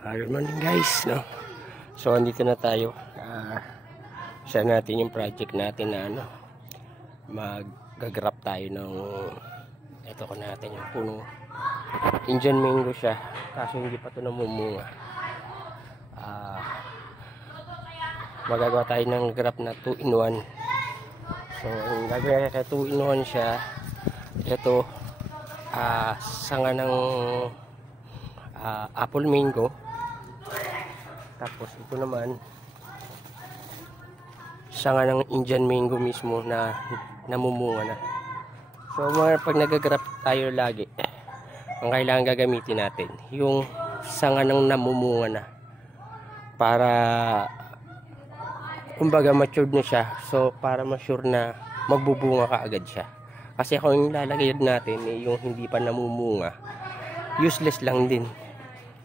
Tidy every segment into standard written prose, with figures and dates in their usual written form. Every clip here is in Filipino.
Good morning guys, no? So andito na tayo. Sa natin yung project natin na ano, mag-grap tayo ng ito ko natin yung puno. Indian mango siya, kaso hindi pa ito namumunga. Magagawa tayo ng grap na 2-in-1. So ang gagawin kaya 2-in-1 siya. Ito sanga ng apple mango. Tapos ito naman sanga ng Indian mango mismo na namumunga na. So pag nagagrap tayo lagi, ang kailangan gagamitin natin yung sanga ng namumunga na para kumbaga matured na siya. So para ma-sure na magbubunga ka agad siya. Kasi kung yung lalagay natin yung hindi pa namumunga, useless lang din.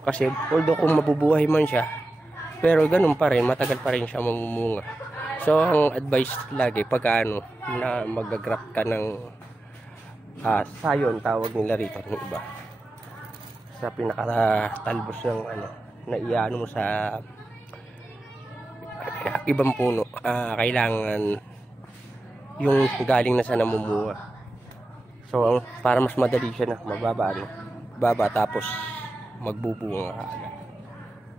Kasi although kung mabubuhay man siya, pero ganun pa rin, matagal pa rin siya mamumunga. So ang advice lagi pagka na mag-grap ka ng sayon, tawag nila rito ng iba, sa pinakatalbos ng na iano mo sa ibang puno, kailangan yung galing na sa namumunga. So para mas madali siya na baba tapos magbubunga agad.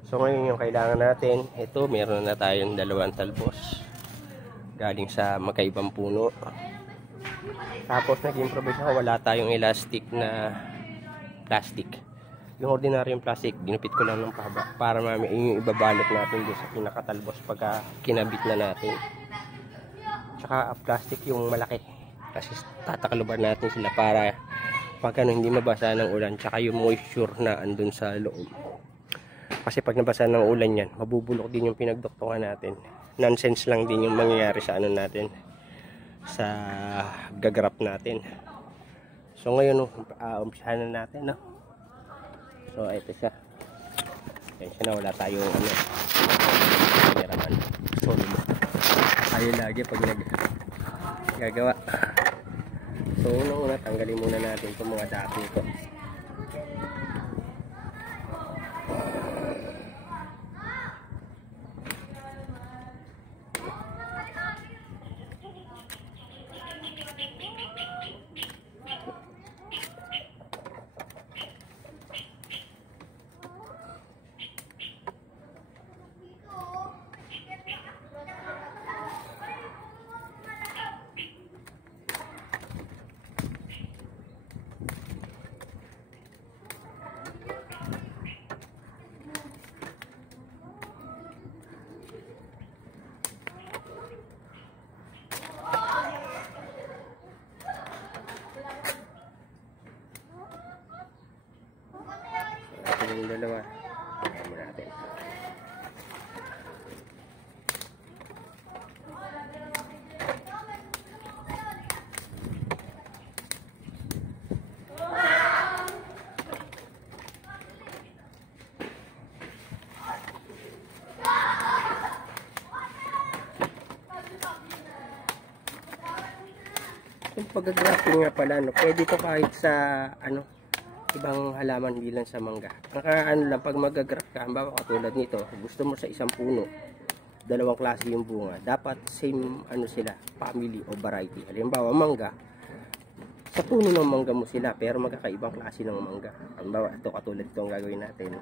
So ngayon yung kailangan natin, ito meron na tayong 2 talbos galing sa magkaibang puno. Tapos nag-improvise ako, wala tayong elastic na plastic. Yung ordinaryong plastic, ginupit ko lang ng pahaba para yung ibabalot natin doon sa pinakatalbos pagka kinabit na natin. Tsaka plastic yung malaki, kasi tatakluban natin sila para pag hindi mabasa ng ulan, tsaka yung moisture na andun sa loob. Kasi pag nabasa ng ulan yan, mabubulok din yung pinagduktungan natin. Nonsense lang din yung mangyayari sa natin, sa gagrap natin. So ngayon, umpisahan na natin, no? So ito siya. Ayan siya na, wala tayong kameraman. Sorry mo. Tayo lagi pag gagawa. So una tanggalin muna natin itong mga dati ito. Yung dalawa natin. Yung pag-grafting nga pala, pwede to kahit sa ibang halaman, hindi lang sa mangga. Lang pag mag-grap ka, halimbawa katulad nito, gusto mo sa isang puno, 2 klase yung bunga, dapat same sila, family o variety. Halimbawa mangga, sa puno ng mangga mo sila, pero magkakaibang klase ng mangga. Halimbawa ito, katulad ito ang gagawin natin,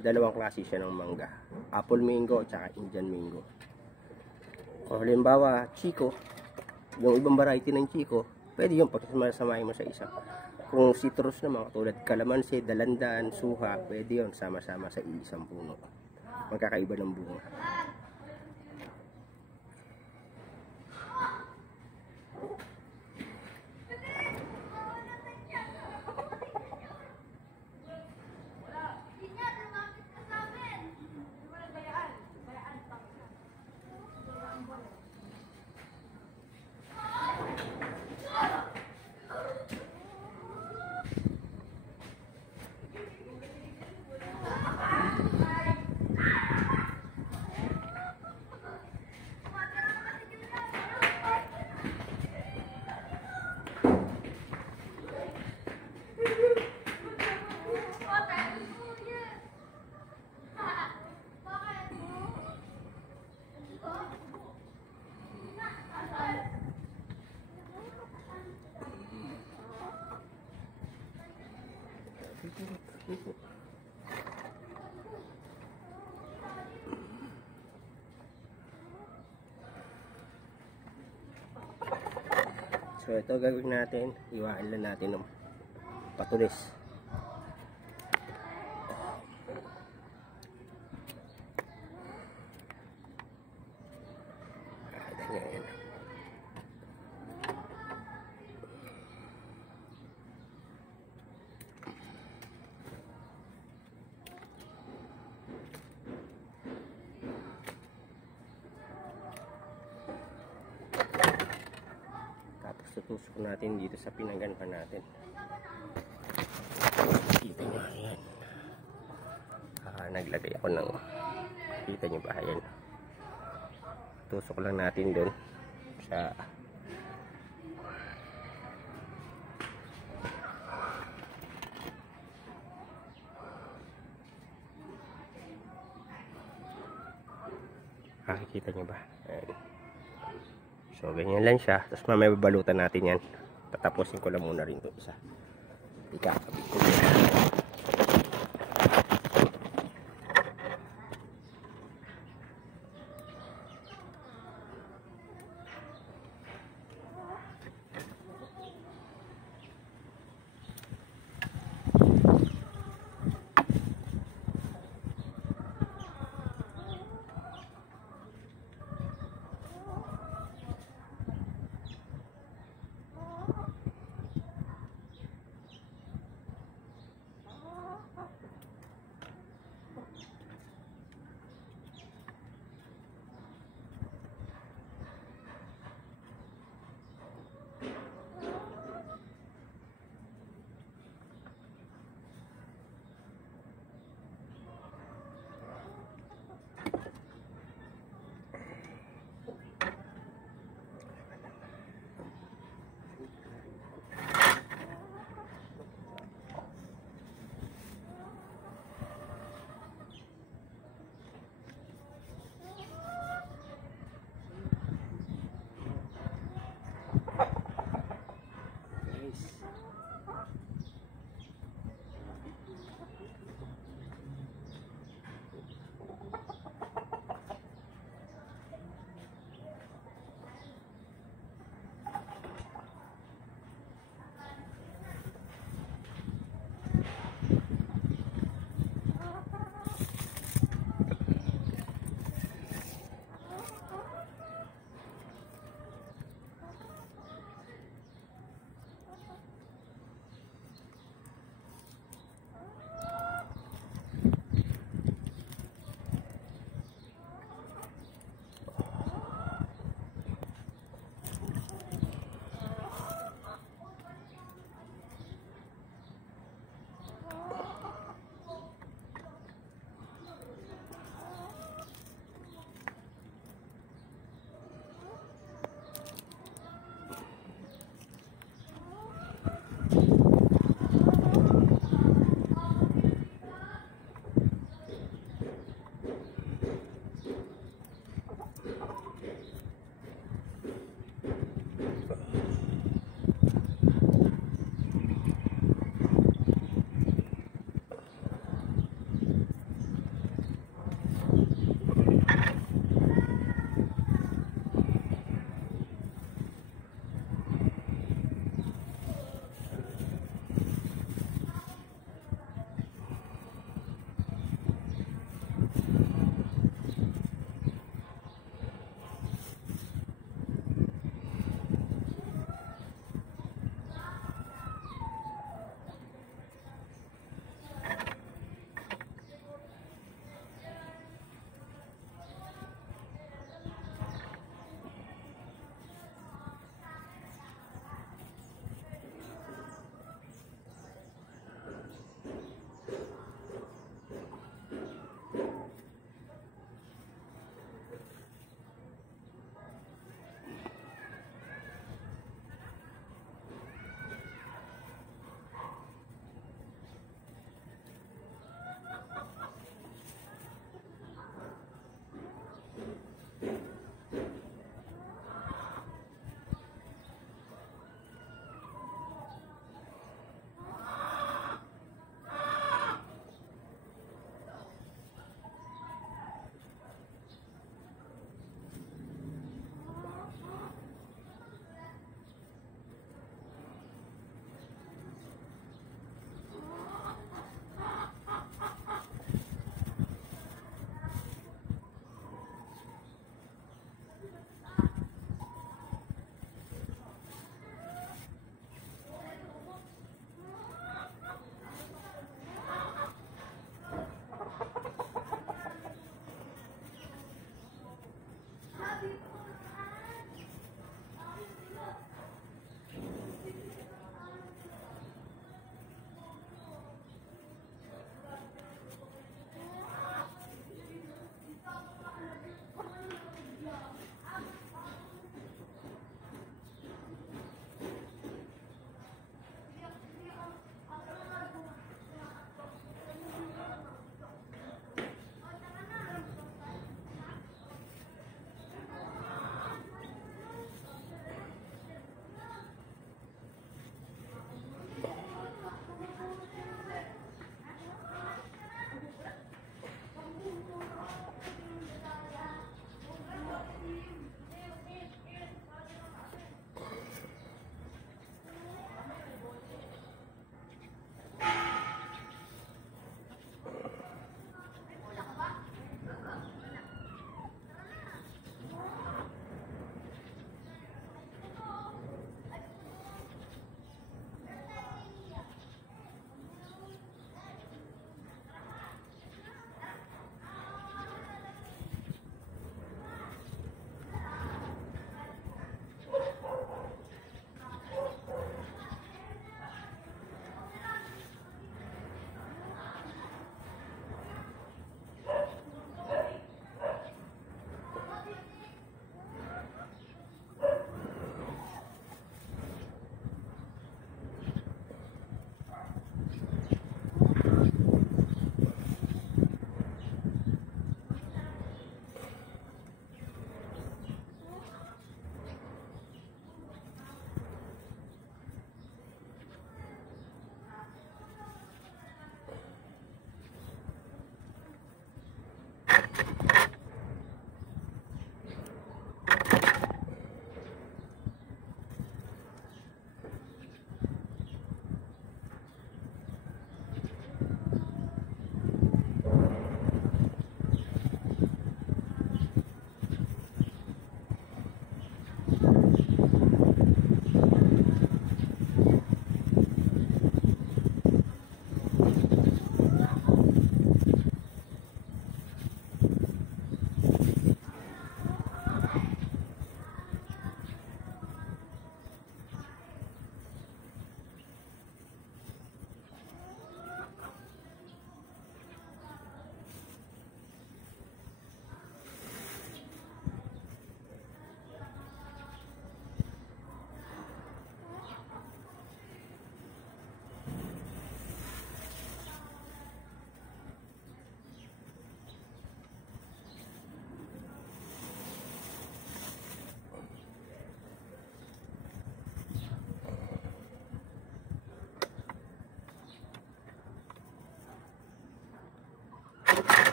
2 klase siya ng mangga, apple mango at saka Indian mango. O halimbawa chico, yung ibang variety ng chico, pwede yung pagsamasamahin mo sa isa. Kung citrus naman, katulad kalamansi, dalandan, suha, pwede yun sama-sama sa isang puno. Magkakaiba ng bunga. So ito gagawin natin, iwain lang natin ng patulis. Ganyan. Tutusok natin dito sa pinangganuhan natin. Kita nyo, ayan. Naglagay ako ng, kita nyo ba, ayan. Tusok lang natin dun sa kita nyo ba, ayan. So, ganyan lang siya. Tapos mamaya babalutan natin yan. Tatapusin ko lang muna rin ito isa. Ikakabit ko muna.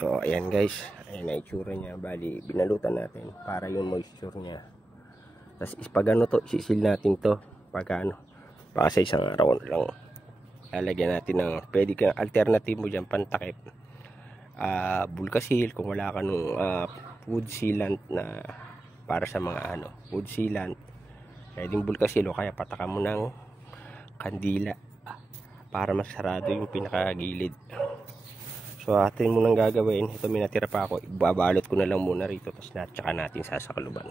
So ayan guys, ayan na itsura niya. Bali binalutan natin para yung moisture niya. Tapos pag ano to, sisil natin to pag ano, baka sa isang araw na lang lalagyan natin ng, pwede ka alternative mo dyan pantakip, Bulkasil kung wala ka nung wood sealant na para sa mga ano, wood sealant, pwedeng Bulkasil o kaya pataka mo ng kandila para masarado yung pinakagilid. So atin munang gagawin, ito may natira pa ako, ibabalot ko na lang muna rito, tapos tsaka natin sasakluban.